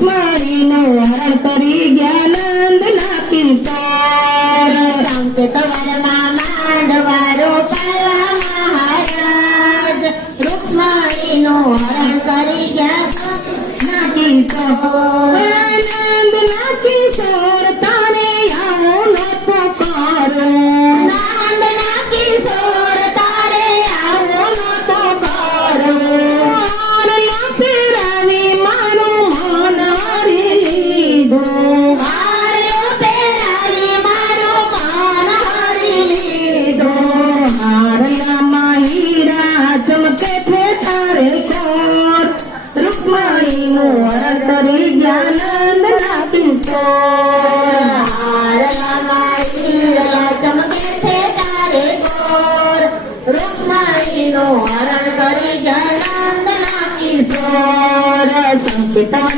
સ્મરીનો હરણ કરી જ્ઞાનંદ ના પિંતર સંકેત વરમાં માંડવારો કરવા મહારાજ રૂક્ષ્મણીનો હરણ કરી ગયા ના પિંતર નું હરતરી જ્ઞાનંદ આપી સો ચમકે છે તારે ગોર રૂકમાણી નું હરણ કરી. જ્ઞાનંદ આપી સો સંકેતા